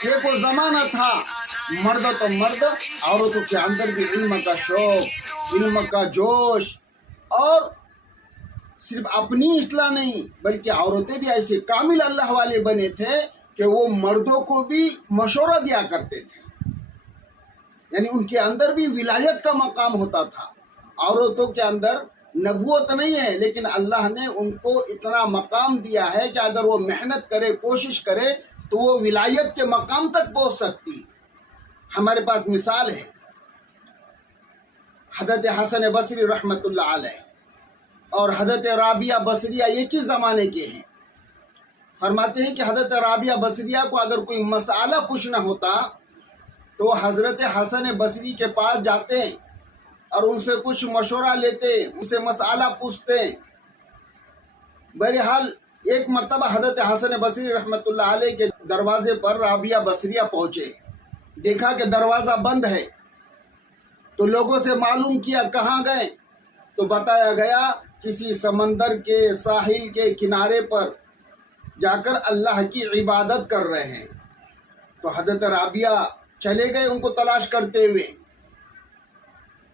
ایک وہ زمانہ تھا مرد تو مرد، عورتوں کے اندر بھی علم کا شوق، علم کا جوش، اور صرف اپنی اصلاح نہیں بلکہ عورتیں بھی ایسے کامل اللہ والے بنے تھے کہ وہ مردوں کو بھی مشورہ دیا کرتے تھے، یعنی ان کے اندر بھی ولایت کا مقام ہوتا تھا۔ عورتوں کے اندر نبوت نہیں ہے، لیکن اللہ نے ان کو اتنا مقام دیا ہے کہ اگر وہ محنت کرے، کوشش کرے تو وہ ولایت کے مقام تک پہنچ سکتی۔ ہمارے پاس مثال ہے حضرت حسن بصری رحمۃ اللہ علیہ اور حضرت رابعہ بصریہ ایک ہی زمانے کے ہیں۔ فرماتے ہیں کہ حضرت رابعہ بصریہ کو اگر کوئی مسئلہ پوچھنا ہوتا تو حضرت حسن بصری کے پاس جاتے اور ان سے کچھ مشورہ لیتے، ان سے مسئلہ پوچھتے۔ بہرحال ایک مرتبہ حضرت حسن بصری رحمۃ اللہ علیہ کے دروازے پر رابعہ بصریہ پہنچے، دیکھا کہ دروازہ بند ہے، تو لوگوں سے معلوم کیا کہاں گئے، تو بتایا گیا کسی سمندر کے ساحل کے کنارے پر جا کر اللہ کی عبادت کر رہے ہیں۔ تو حضرت رابعہ چلے گئے ان کو تلاش کرتے ہوئے،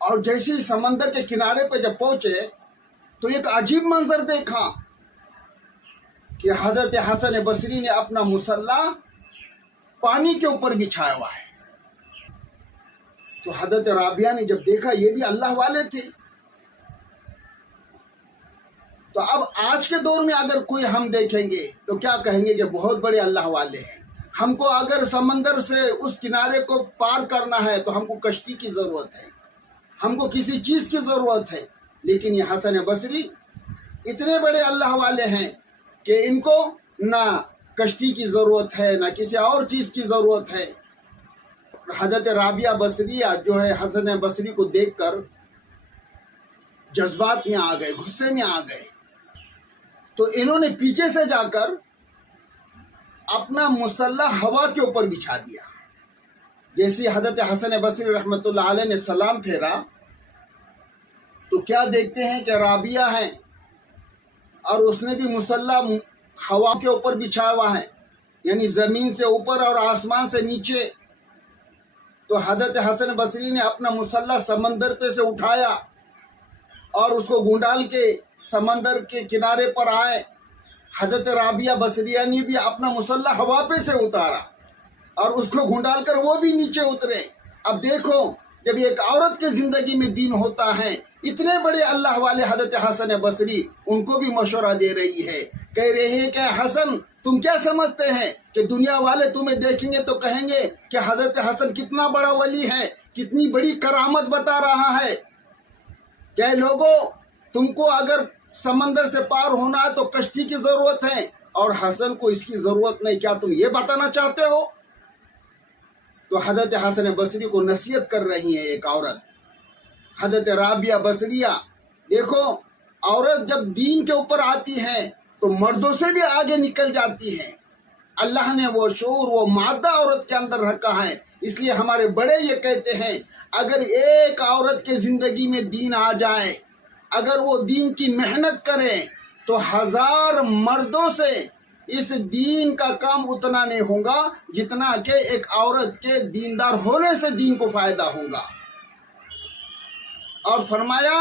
اور جیسے ہی سمندر کے کنارے پہ جب پہنچے تو ایک عجیب منظر دیکھا کہ حضرت حسن بصری نے اپنا مصلی پانی کے اوپر بچھایا ہوا ہے۔ تو حضرت رابعہ نے جب دیکھا یہ بھی اللہ والے تھے، تو اب آج کے دور میں اگر کوئی ہم دیکھیں گے تو کیا کہیں گے کہ بہت بڑے اللہ والے ہیں۔ ہم کو اگر سمندر سے اس کنارے کو پار کرنا ہے تو ہم کو کشتی کی ضرورت ہے، ہم کو کسی چیز کی ضرورت ہے، لیکن یہ حسن بصری اتنے بڑے اللہ والے ہیں کہ ان کو نہ کشتی کی ضرورت ہے نہ کسی اور چیز کی ضرورت ہے۔ حضرت رابعہ بصریہ جو ہے حسن بصری کو دیکھ کر جذبات میں آ گئے، غصے میں آ گئے، تو انہوں نے پیچھے سے جا کر اپنا مصلی ہوا کے اوپر بچھا دیا۔ جیسے حضرت حسن بصری رحمۃ اللہ علیہ نے سلام پھیرا تو کیا دیکھتے ہیں کہ رابعہ ہیں اور اس نے بھی مصلی ہوا کے اوپر بچھایا ہوا ہے، یعنی زمین سے اوپر اور آسمان سے نیچے۔ تو حضرت حسن بصری نے اپنا مصلی سمندر پہ سے اٹھایا اور اس کو گونڈال کے سمندر کے کنارے پر آئے۔ حضرت رابعہ بصریہ نے بھی اپنا مصلی ہوا پہ سے اتارا اور اس کو گھنڈال کر وہ بھی نیچے اترے۔ اب دیکھو جب ایک عورت کے زندگی میں دین ہوتا ہے، اتنے بڑے اللہ والے حضرت حسن بصری ان کو بھی مشورہ دے رہی ہے، کہہ رہے ہیں کہ حسن تم کیا سمجھتے ہیں کہ دنیا والے تمہیں دیکھیں گے تو کہیں گے کہ حضرت حسن کتنا بڑا ولی ہے، کتنی بڑی کرامت بتا رہا ہے۔ کہ لوگوں تم کو اگر سمندر سے پار ہونا ہے تو کشتی کی ضرورت ہے اور حسن کو اس کی ضرورت نہیں، کیا تم یہ بتانا چاہتے ہو؟ تو حضرت حسن بصری کو نصیحت کر رہی ہے ایک عورت، حضرت رابعہ بصریہ۔ دیکھو عورت جب دین کے اوپر آتی ہے تو مردوں سے بھی آگے نکل جاتی ہے۔ اللہ نے وہ شعور، وہ مادہ عورت کے اندر رکھا ہے، اس لیے ہمارے بڑے یہ کہتے ہیں اگر ایک عورت کے زندگی میں دین آ جائے، اگر وہ دین کی محنت کرے تو 1000 مردوں سے اس دین کا کام اتنا نہیں ہوگا جتنا کہ ایک عورت کے دیندار ہونے سے دین کو فائدہ ہوگا۔ اور فرمایا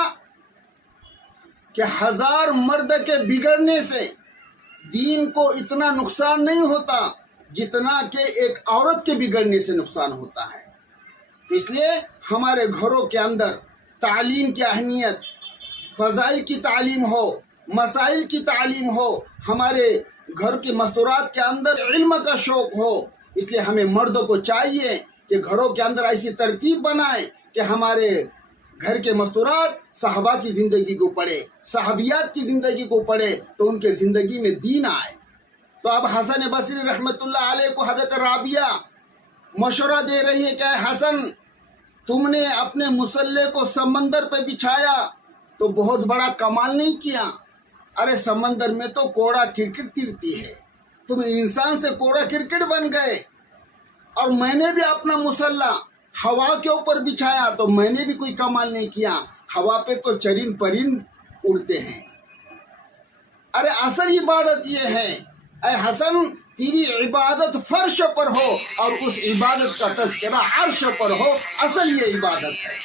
کہ 1000 مرد کے بگڑنے سے دین کو اتنا نقصان نہیں ہوتا جتنا کہ ایک عورت کے بگڑنے سے نقصان ہوتا ہے۔ اس لیے ہمارے گھروں کے اندر تعلیم کی اہمیت، فضائل کی تعلیم ہو، مسائل کی تعلیم ہو، ہمارے گھر کی مستورات کے اندر علم کا شوق ہو۔ اس لیے ہمیں مردوں کو چاہیے کہ گھروں کے اندر ایسی ترتیب بنائیں کہ ہمارے گھر کے مستورات صحابہ کی زندگی کو پڑھے، صحابیات کی زندگی کو پڑھے تو ان کے زندگی میں دین آئے۔ تو اب حسن بصری رحمۃ اللہ علیہ کو حضرت رابعہ مشورہ دے رہی ہے کہ حسن تم نے اپنے مصلی کو سمندر پہ بچھایا تو بہت بڑا کمال نہیں کیا، ارے سمندر میں تو کوڑا کرکٹ تیرتی ہے، تم انسان سے کوڑا کرکٹ بن گئے، اور میں نے بھی اپنا مصلی ہوا کے اوپر بچھایا تو میں نے بھی کوئی کمال نہیں کیا، ہوا پہ تو چرند پرند اڑتے ہیں۔ ارے اصل عبادت یہ ہے اے حسن تیری عبادت فرش پر ہو اور اس عبادت کا تذکرہ عرش پر ہو، اصل یہ عبادت ہے۔